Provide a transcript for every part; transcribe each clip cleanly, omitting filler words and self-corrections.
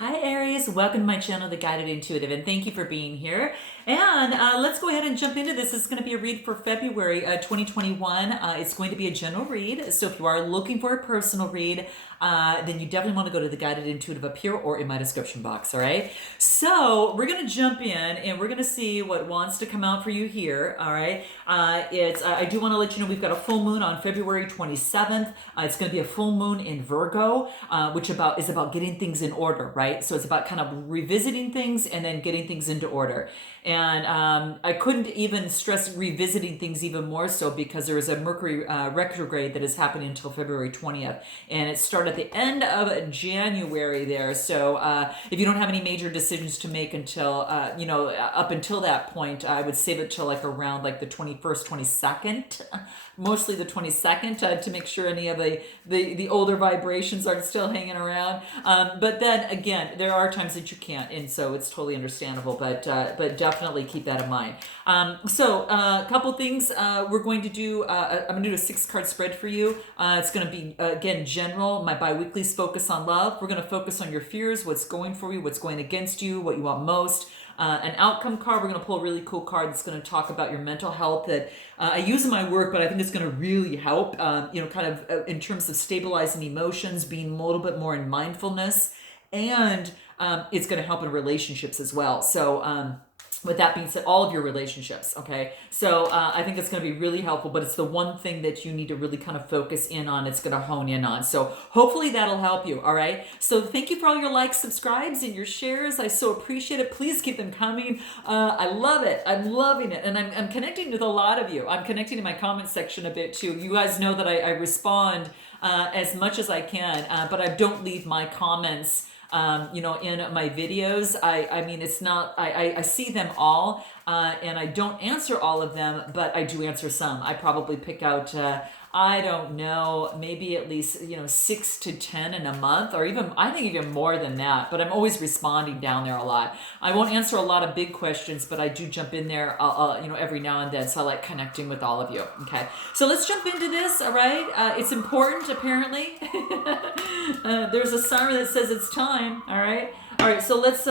Hi Aries, welcome to my channel, The Guided Intuitive, and thank you for being here. And let's go ahead and jump into this. This is going to be a read for February 2021. It's going to be a general read, so if you are looking for a personal read, then you definitely want to go to The Guided Intuitive up here or in my description box, all right? So we're going to jump in and we're going to see what wants to come out for you here, all right? I do want to let you know we've got a full moon on February 27th. It's going to be a full moon in Virgo, which is about getting things in order, right? So it's about kind of revisiting things and then getting things into order. And I couldn't even stress revisiting things even more so because there is a Mercury retrograde that is happening until February 20th. And it started at the end of January there. So if you don't have any major decisions to make until, up until that point, I would save it till like around like the 21st, 22nd, mostly the 22nd to make sure any of the older vibrations aren't still hanging around. But then again, there are times that you can't, and so it's totally understandable, but definitely keep that in mind. So a couple things we're going to do. I'm going to do a 6-card spread for you. It's going to be, again, general. My bi-weeklies focus on love. We're going to focus on your fears, what's going for you, what's going against you, what you want most. An outcome card, we're going to pull a really cool card that's going to talk about your mental health that I use in my work, but I think it's going to really help, in terms of stabilizing emotions, being a little bit more in mindfulness, and it's going to help in relationships as well. So, with that being said, all of your relationships, okay? So I think it's going to be really helpful, but it's the one thing that you need to really kind of focus in on. It's going to hone in on. So hopefully that'll help you, all right? So thank you for all your likes, subscribes, and your shares. I so appreciate it. Please keep them coming. I love it. I'm loving it. And I'm connecting with a lot of you. I'm connecting in my comment section a bit too. You guys know that I respond as much as I can, but I don't leave my comments in my videos. I mean, it's not, I see them all, and I don't answer all of them, but I do answer some. I probably pick out, I don't know, maybe at least, 6 to 10 in a month, or even, I think even more than that, but I'm always responding down there a lot. I won't answer a lot of big questions, but I do jump in there, every now and then, so I like connecting with all of you, okay? So let's jump into this, all right? It's important, apparently. There's a siren that says it's time, all right? All right, so let's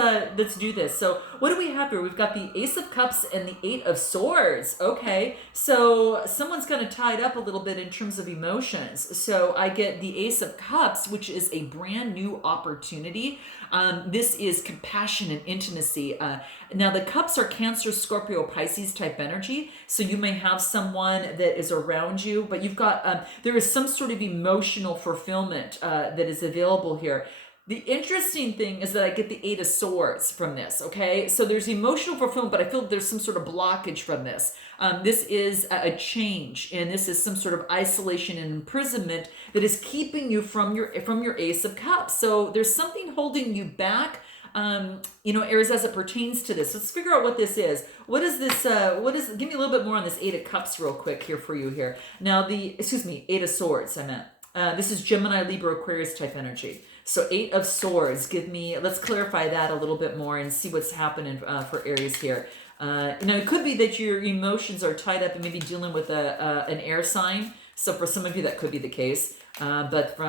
do this. So what do we have here? We've got the Ace of Cups and the 8 of Swords. Okay, so someone's kind of tied up a little bit in terms of emotions. So I get the Ace of Cups, which is a brand new opportunity. This is compassion and intimacy. Now the cups are Cancer, Scorpio, Pisces type energy. So you may have someone that is around you, but you've got, there is some sort of emotional fulfillment that is available here. The interesting thing is that I get the 8 of Swords from this, okay? So there's emotional fulfillment, but I feel there's some sort of blockage from this. This is a change, and this is some sort of isolation and imprisonment that is keeping you from your Ace of Cups. So there's something holding you back, Aries, as it pertains to this. Let's figure out what this is. What is this, give me a little bit more on this 8 of Cups real quick here for you here. Now 8 of Swords, I meant. This is Gemini, Libra, Aquarius type energy. So 8 of Swords, let's clarify that a little bit more and see what's happening for Aries here. It could be that your emotions are tied up and maybe dealing with an air sign. So for some of you, that could be the case. But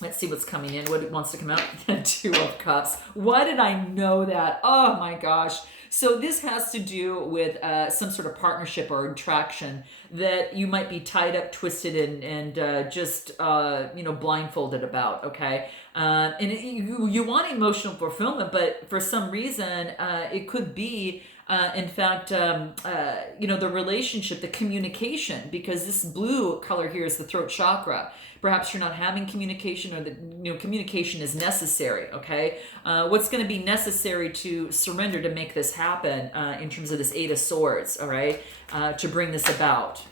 let's see what's coming in. What wants to come out? 2 of Cups. Why did I know that? Oh my gosh. So this has to do with some sort of partnership or attraction that you might be tied up, twisted, and just blindfolded about. Okay, and you want emotional fulfillment, but for some reason it could be. In fact, the relationship, the communication, because this blue color here is the throat chakra. Perhaps you're not having communication, or communication is necessary, okay? What's going to be necessary to surrender to make this happen in terms of this 8 of Swords, all right, to bring this about?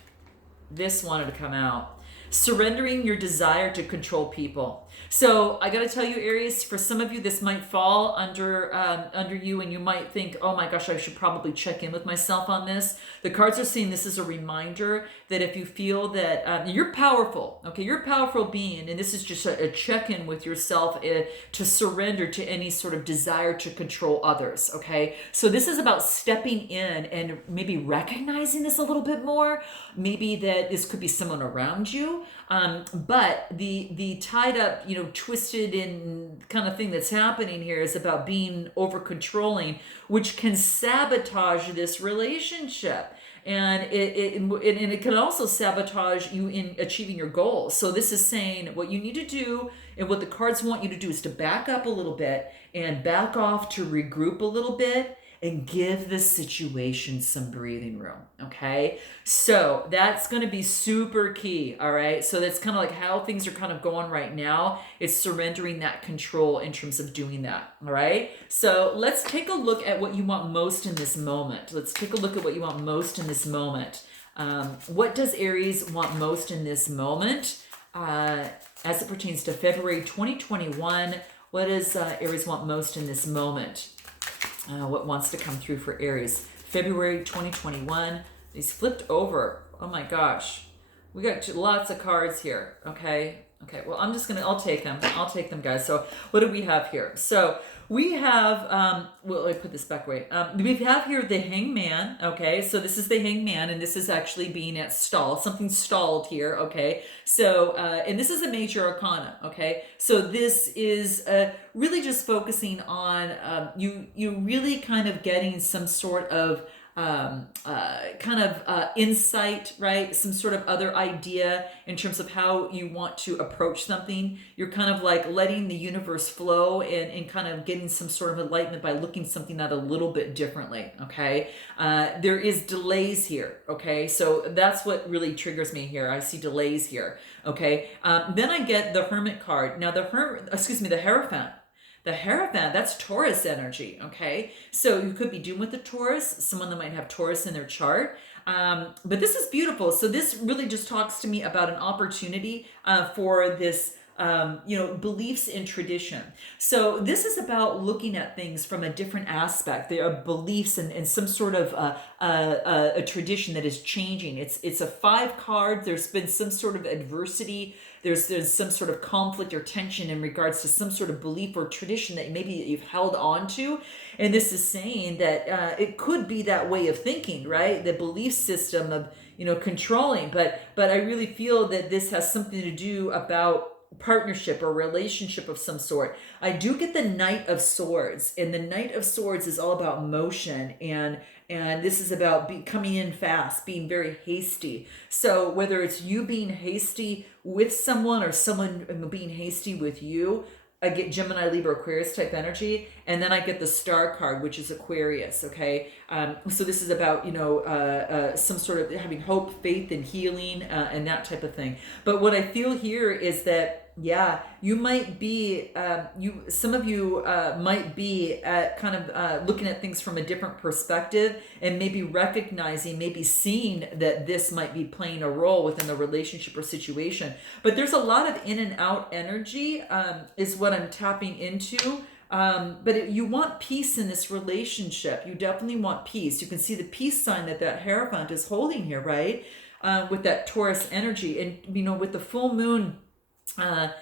This wanted to come out. Surrendering your desire to control people. So I got to tell you, Aries, for some of you, this might fall under you, and you might think, oh my gosh, I should probably check in with myself on this. The cards are saying this is a reminder that if you feel that you're powerful, okay, you're a powerful being, and this is just a check-in with yourself to surrender to any sort of desire to control others, okay? So this is about stepping in and maybe recognizing this a little bit more. Maybe that this could be someone around you. But the tied up, twisted in kind of thing that's happening here is about being over controlling, which can sabotage this relationship. And it can also sabotage you in achieving your goals. So this is saying what you need to do, and what the cards want you to do, is to back up a little bit and back off, to regroup a little bit and give the situation some breathing room. Okay, so that's going to be super key. All right, so that's kind of like how things are kind of going right now. It's surrendering that control in terms of doing that. All right, so let's take a look at what you want most in this moment. Let's take a look at what you want most in this moment. What does Aries want most in this moment as it pertains to February 2021? What does Aries want most in this moment? What wants to come through for Aries? February 2021. These flipped over. Oh my gosh. We got lots of cards here. Okay. Well, I'll take them, guys. So what do we have here? So we have, well, let me put this back away. We have here the Hangman. Okay. So this is the Hangman, and this is actually being at stall. Something stalled here. Okay. So, and this is a major arcana. Okay. So this is really just focusing on you really kind of getting some sort of insight, right? Some sort of other idea in terms of how you want to approach something. You're kind of like letting the universe flow and kind of getting some sort of enlightenment by looking something at a little bit differently. Okay. There is delays here. Okay. So that's what really triggers me here. I see delays here. Okay. Then I get the Hermit card. Now the Hierophant. The Hierophant, that's Taurus energy, okay? So you could be dealing with the Taurus, someone that might have Taurus in their chart. But this is beautiful. So this really just talks to me about an opportunity for this, beliefs and tradition. So this is about looking at things from a different aspect. There are beliefs and some sort of a tradition that is changing. It's a 5 card. There's been some sort of adversity. There's some sort of conflict or tension in regards to some sort of belief or tradition that maybe you've held on to. And this is saying that it could be that way of thinking, right? The belief system of, controlling. But I really feel that this has something to do about partnership or relationship of some sort. I do get the Knight of Swords, and the Knight of Swords is all about motion, and this is about coming in fast, being very hasty. So whether it's you being hasty with someone or someone being hasty with you, I get Gemini, Libra, Aquarius type energy, and then I get the Star card, which is Aquarius. Okay, so this is about some sort of having hope, faith, and healing, and that type of thing. But what I feel here is that you might be some of you might be at kind of looking at things from a different perspective, and maybe recognizing, maybe seeing that this might be playing a role within the relationship or situation. But there's a lot of in and out energy is what I'm tapping into. But you want peace in this relationship. You definitely want peace. You can see the peace sign that Hierophant is holding here, right? With that Taurus energy, and with the full moon kind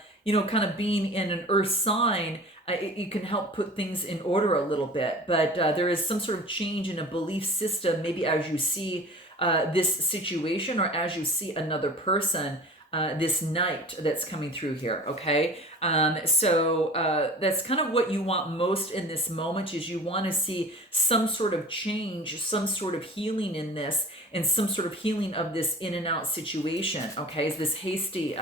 of being in an earth sign, it can help put things in order a little bit. But there is some sort of change in a belief system, maybe as you see this situation, or as you see another person, this Knight that's coming through here. Okay. So that's kind of what you want most in this moment, is you want to see some sort of change, some sort of healing in this, and some sort of healing of this in and out situation. Okay. Is this hasty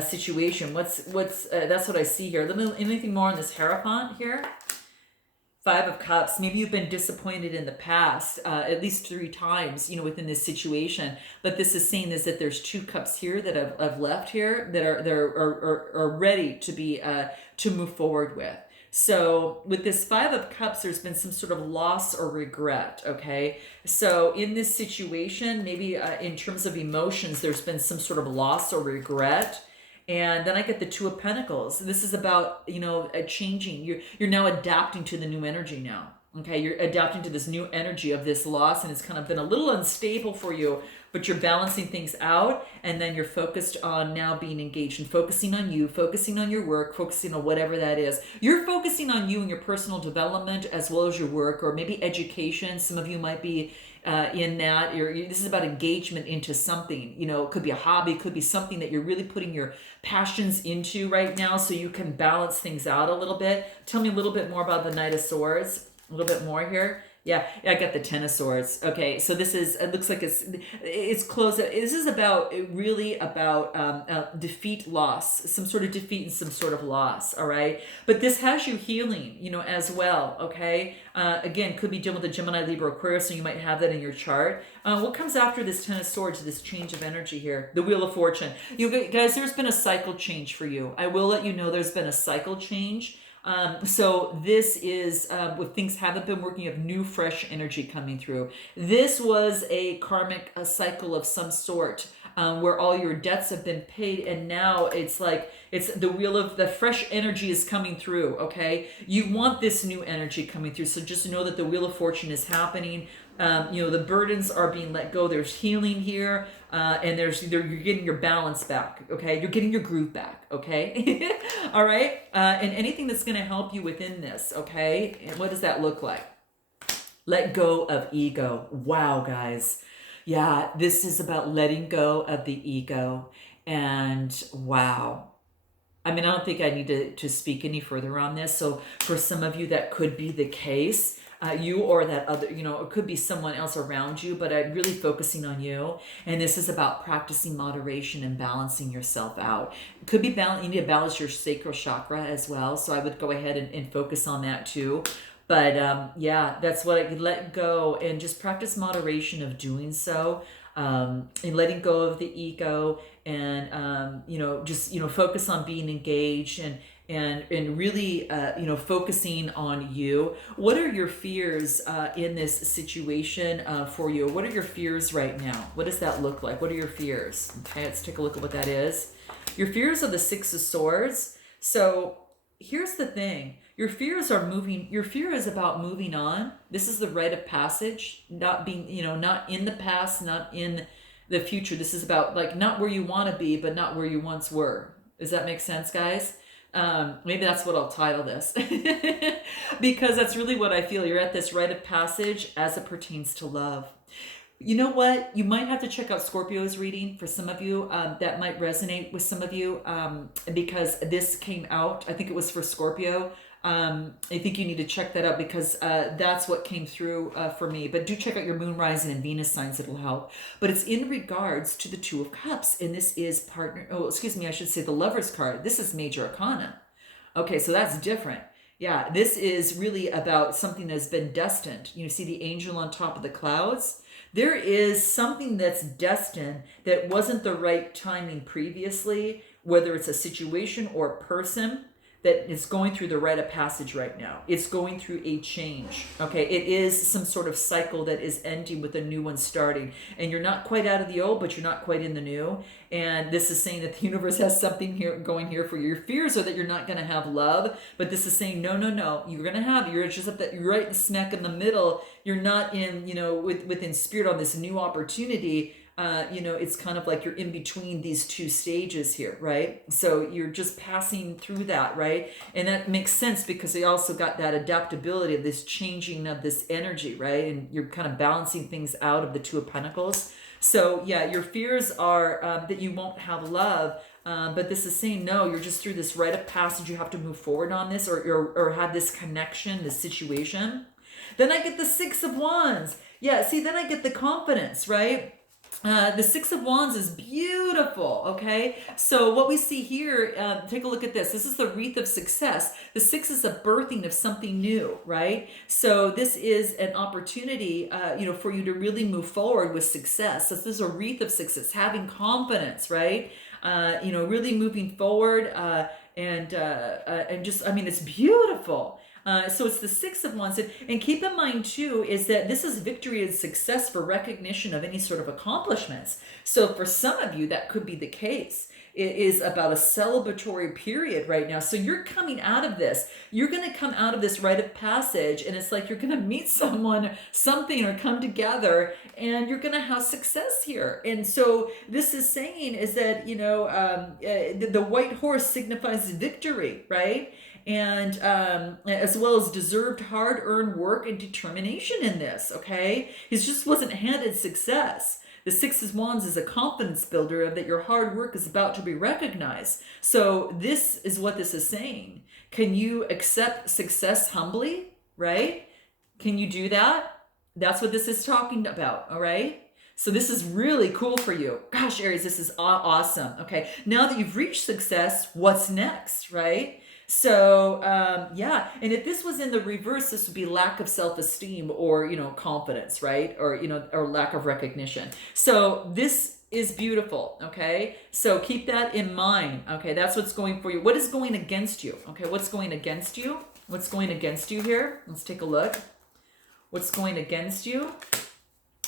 situation? What's that's what I see here. Anything more on this Hierophant here? 5 of Cups. Maybe you've been disappointed in the past, at least 3 times, within this situation. But this is saying is that there's 2 cups here that I've left here that are ready to be to move forward with. So with this 5 of Cups, there's been some sort of loss or regret. Okay, so in this situation, maybe in terms of emotions, there's been some sort of loss or regret. And then I get the 2 of Pentacles. This is about, a changing. You're now adapting to the new energy now. Okay, you're adapting to this new energy of this loss, and it's kind of been a little unstable for you but you're balancing things out, and then you're focused on now being engaged and focusing on you, focusing on your work, focusing on whatever that is. You're focusing on you and your personal development as well as your work, or maybe education. Some of you might be in that. This is about engagement into something. It could be a hobby, it could be something that you're really putting your passions into right now, so you can balance things out a little bit. Tell me a little bit more about the Knight of Swords. A little bit more here. Yeah, I got the Ten of Swords. Okay, so this is, it looks like it's close. This is really about defeat, loss, some sort of defeat and some sort of loss, all right? But this has you healing, as well, okay? Again, could be dealing with the Gemini, Libra, Aquarius, so you might have that in your chart. What comes after this Ten of Swords, this change of energy here? The Wheel of Fortune. Guys, there's been a cycle change for you. I will let you know there's been a cycle change. So this is, when things haven't been working, you have new, fresh energy coming through. This was a karmic cycle of some sort, where all your debts have been paid, and now it's like, it's the wheel of the fresh energy is coming through, okay? You want this new energy coming through, so just know that the Wheel of Fortune is happening. The burdens are being let go. There's healing here, and you're getting your balance back, okay? You're getting your groove back, okay? All right? And anything that's going to help you within this, okay? And what does that look like? Let go of ego. Wow, guys. Yeah, this is about letting go of the ego. And wow. I mean, I don't think I need to speak any further on this. So for some of you, that could be the case. You or that other, it could be someone else around you, but I'm really focusing on you. And this is about practicing moderation and balancing yourself out. It could be you need to balance your sacral chakra as well. So I would go ahead and focus on that too. But yeah, that's what I could let go and just practice moderation of doing so. And letting go of the ego, and just focus on being engaged, and really focusing on you. What are your fears in this situation for you? What are your fears right now? What does that look like? What are your fears? Okay, let's take a look at what that is. Your fears are the Six of Swords. So here's the thing. Your fears are moving. Your fear is about moving on. This is the rite of passage, not being, not in the past, not in the future. This is about like not where you want to be, but not where you once were. Does that make sense, guys? Maybe that's what I'll title this because that's really what I feel. You're at this rite of passage as it pertains to love. You know what? You might have to check out Scorpio's reading for some of you. That might resonate with some of you because this came out. I think it was for Scorpio. I think you need to check that out because that's what came through for me. But do check out your moon, rising, and Venus signs. It'll help. But it's in regards to the Two of Cups. And this is I should say the Lover's card. This is Major Arcana. Okay, so that's different. Yeah, this is really about something that's been destined. You see the angel on top of the clouds? There is something that's destined that wasn't the right timing previously, whether it's a situation or a person that is going through the rite of passage right now. It's going through a change. Okay, it is some sort of cycle that is ending with a new one starting. And you're not quite out of the old, but you're not quite in the new. And this is saying that the universe has something here going here for you. Your fears are that you're not going to have love, but this is saying no. You're going to have. You're just up that you're right smack in the middle. You're not in within spirit on this new opportunity. It's kind of like you're in between these two stages here, right? So you're just passing through that, right? And that makes sense because they also got that adaptability of this changing of this energy, right? And you're kind of balancing things out of the Two of Pentacles. So yeah, your fears are that you won't have love, but this is saying no, you're just through this rite of passage. You have to move forward on this or have this connection, this situation. Then I get the Six of Wands. Yeah, see, then I get the confidence, right? The Six of Wands is beautiful, okay? So what we see here, take a look at this. This is the wreath of success. The six is a birthing of something new, right? So this is an opportunity, for you to really move forward with success. So this is a wreath of success, having confidence, right? Really moving forward, and just, it's beautiful. So it's the Six of Wands. And keep in mind, too, is that this is victory and success for recognition of any sort of accomplishments. So for some of you, that could be the case. is about a celebratory period right now. So you're coming out of this. You're going to come out of this rite of passage, and it's like you're going to meet someone, something, or come together, and you're going to have success here. And so this is saying is that, the white horse signifies victory, right? And as well as deserved hard-earned work and determination in this, okay? He just wasn't handed success. The Six of Wands is a confidence builder of that your hard work is about to be recognized. So this is what this is saying. Can you accept success humbly, right? Can you do that? That's what this is talking about, all right? So this is really cool for you. Gosh, Aries, this is awesome. Okay, now that you've reached success, what's next, right? So, yeah. And if this was in the reverse, this would be lack of self-esteem or, confidence, right? Or, or lack of recognition. So this is beautiful. Okay. So keep that in mind. Okay. That's what's going for you. What is going against you? Okay. What's going against you? What's going against you here? Let's take a look. What's going against you?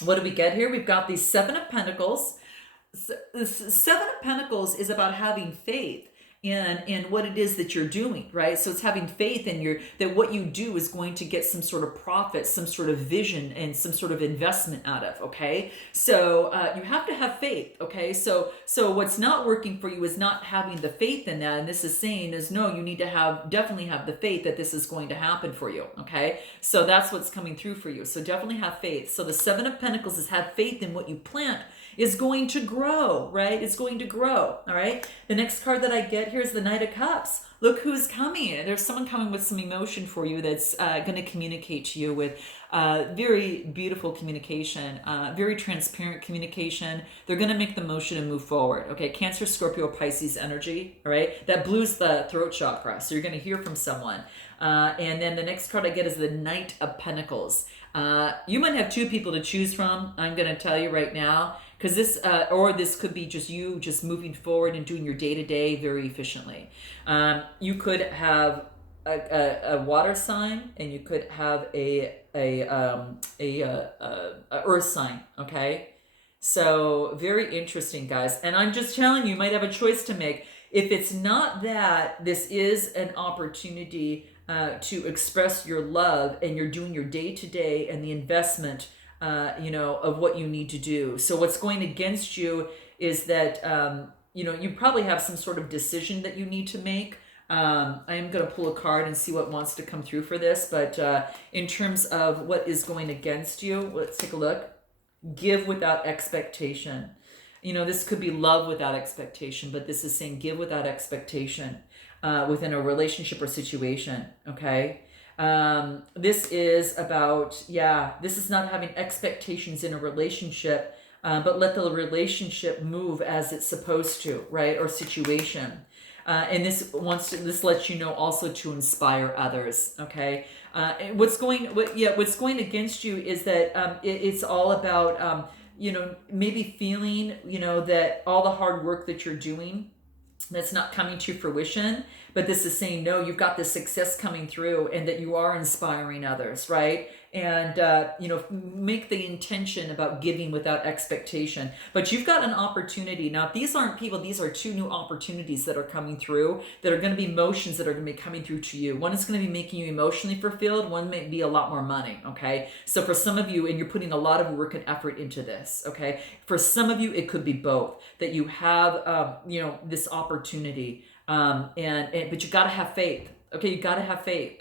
What do we get here? We've got the Seven of Pentacles. The Seven of Pentacles is about having faith in what it is that you're doing, right? So it's having faith in that what you do is going to get some sort of profit, some sort of vision, and some sort of investment out of, okay? So you have to have faith, okay? So what's not working for you is not having the faith in that, and this is saying is no, you need to definitely have the faith that this is going to happen for you, okay? So that's what's coming through for you. So definitely have faith. So the Seven of Pentacles is have faith in what you plant is going to grow, right? It's going to grow, all right? The next card that I get here is the Knight of Cups. Look who's coming. There's someone coming with some emotion for you that's going to communicate to you with very beautiful communication, very transparent communication. They're going to make the motion and move forward, okay? Cancer, Scorpio, Pisces energy, all right? That blues the throat chakra, so you're going to hear from someone. And then the next card I get is the Knight of Pentacles. You might have two people to choose from, I'm going to tell you right now, because this could be just you just moving forward and doing your day-to-day very efficiently. You could have a water sign, and you could have a earth sign, okay? So very interesting, guys. And I'm just telling you, you might have a choice to make. If it's not that, this is an opportunity to express your love, and you're doing your day-to-day and the investment of what you need to do. So what's going against you is that, you probably have some sort of decision that you need to make. I am going to pull a card and see what wants to come through for this. But in terms of what is going against you, let's take a look. Give without expectation. This could be love without expectation, but this is saying give without expectation within a relationship or situation, okay? This is about, this is not having expectations in a relationship, but let the relationship move as it's supposed to, right? Or situation. And this lets you know also to inspire others, okay? What's going against you is that it's all about, maybe feeling, that all the hard work that you're doing, that's not coming to fruition, but this is saying, no, you've got this success coming through, and that you are inspiring others, right? And, make the intention about giving without expectation. But you've got an opportunity. Now, these aren't people, these are two new opportunities that are coming through, that are going to be emotions that are going to be coming through to you. One is going to be making you emotionally fulfilled. One may be a lot more money, okay? So for some of you, and you're putting a lot of work and effort into this, okay? For some of you, it could be both, that you have, this opportunity, but you got to have faith. Okay, you got to have faith.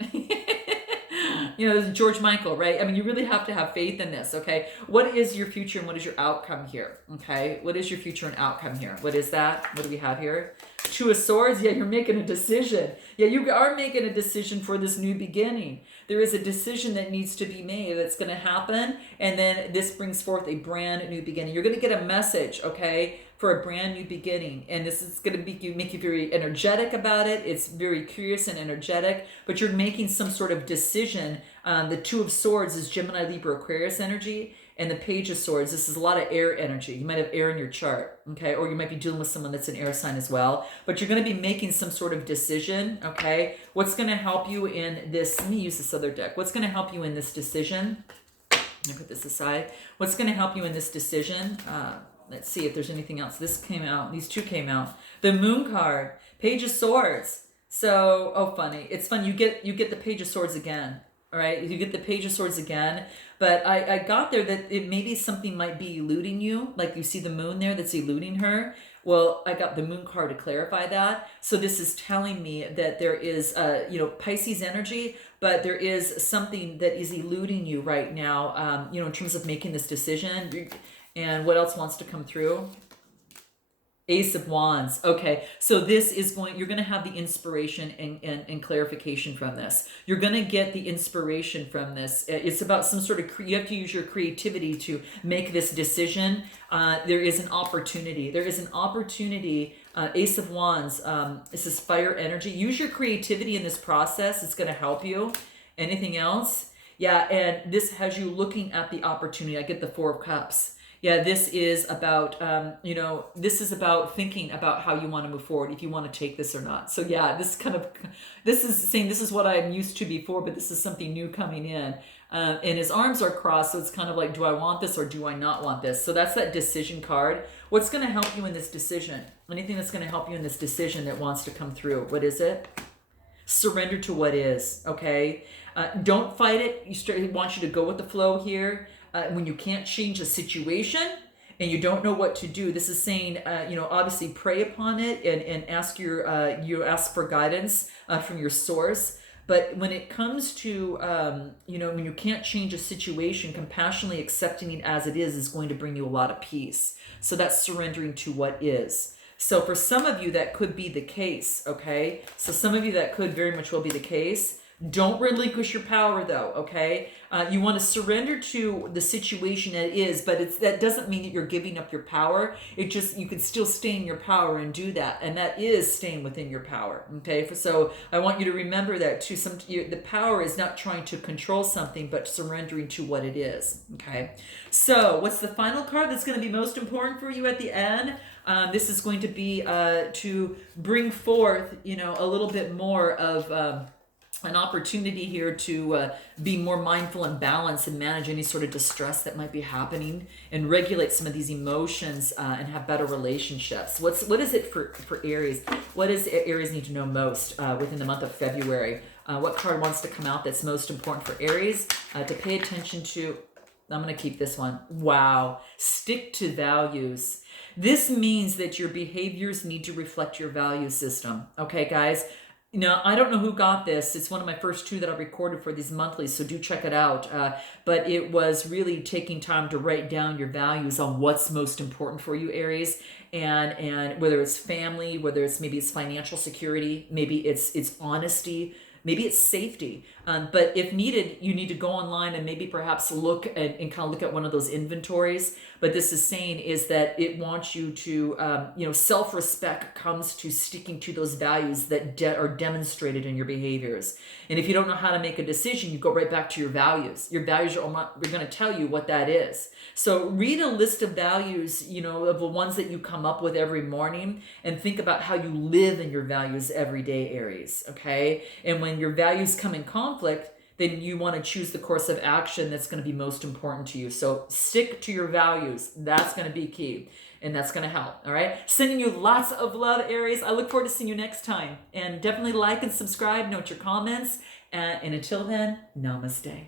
This is George Michael, right? I mean, you really have to have faith in this, okay? What is your future and what is your outcome here, okay? What is your future and outcome here? What is that? What do we have here? Two of Swords. Yeah, you're making a decision. Yeah, you are making a decision for this new beginning. There is a decision that needs to be made that's going to happen, and then this brings forth a brand new beginning. You're going to get a message, okay, for a brand new beginning, and this is going to make you very energetic about it. It's very curious and energetic, but you're making some sort of decision. The Two of Swords is Gemini, Libra, Aquarius energy, and the Page of Swords, this is a lot of air energy. You might have air in your chart, okay? Or you might be dealing with someone that's an air sign as well. But you're going to be making some sort of decision, okay? What's going to help you in this? Let me use this other deck. What's going to help you in this decision? Let me put this aside. What's going to help you in this decision? Let's see if there's anything else. This came out. These two came out. The Moon card, Page of Swords. So, oh, funny. It's fun. You get the Page of Swords again. All right, you get the Page of Swords again. But I got there that it maybe something might be eluding you. Like you see the Moon there that's eluding her. Well, I got the Moon card to clarify that. So this is telling me that there is, Pisces energy, but there is something that is eluding you right now, in terms of making this decision. And what else wants to come through? Ace of Wands. Okay, so this is you're going to have the inspiration and clarification from this. You're going to get the inspiration from this. It's about some sort of, you have to use your creativity to make this decision. There is an opportunity. Ace of Wands, this is fire energy. Use your creativity in this process. It's going to help you. Anything else? Yeah, and this has you looking at the opportunity. I get the Four of Cups. Yeah, this is about, this is about thinking about how you want to move forward, if you want to take this or not. So yeah, this is saying this is what I'm used to before, but this is something new coming in. And his arms are crossed, so it's kind of like, do I want this or do I not want this? So that's that decision card. What's going to help you in this decision? Anything that's going to help you in this decision that wants to come through. What is it? Surrender to what is, okay? Don't fight it. He wants you to go with the flow here. When you can't change a situation and you don't know what to do, this is saying, obviously pray upon it and ask you ask for guidance from your source. But when it comes to, when you can't change a situation, compassionately accepting it as it is going to bring you a lot of peace. So that's surrendering to what is. So for some of you, that could be the case, okay? So some of you, that could very much well be the case. Don't relinquish your power, though, okay? You want to surrender to the situation that is, but that doesn't mean that you're giving up your power. It just, you can still stay in your power and do that, and that is staying within your power, okay? So I want you to remember that, too. The power is not trying to control something, but surrendering to what it is, okay? So what's the final card that's going to be most important for you at the end? This is going to be to bring forth, a little bit more of an opportunity here to be more mindful and balanced and manage any sort of distress that might be happening and regulate some of these emotions and have better relationships. What is it for Aries? What does Aries need to know most within the month of February? What card wants to come out that's most important for Aries to pay attention to? I'm going to keep this one. Wow. Stick to values. This means that your behaviors need to reflect your value system. Okay, guys? I don't know who got this. It's one of my first two that I recorded for these monthlies, so do check it out. But it was really taking time to write down your values on what's most important for you, Aries, and whether it's family, whether maybe it's financial security, maybe it's honesty, maybe it's safety. But if needed, you need to go online and maybe perhaps look and kind of look at one of those inventories. But this is saying is that it wants you to, self-respect comes to sticking to those values that are demonstrated in your behaviors. And if you don't know how to make a decision, you go right back to your values. Your values are going to tell you what that is. So read a list of values, of the ones that you come up with every morning, and think about how you live in your values every day, Aries, okay? And when your values come in conflict, then you want to choose the course of action that's going to be most important to you. So stick to your values. That's going to be key. And that's going to help. All right. Sending you lots of love, Aries. I look forward to seeing you next time. And definitely like and subscribe. Note your comments. And until then, namaste.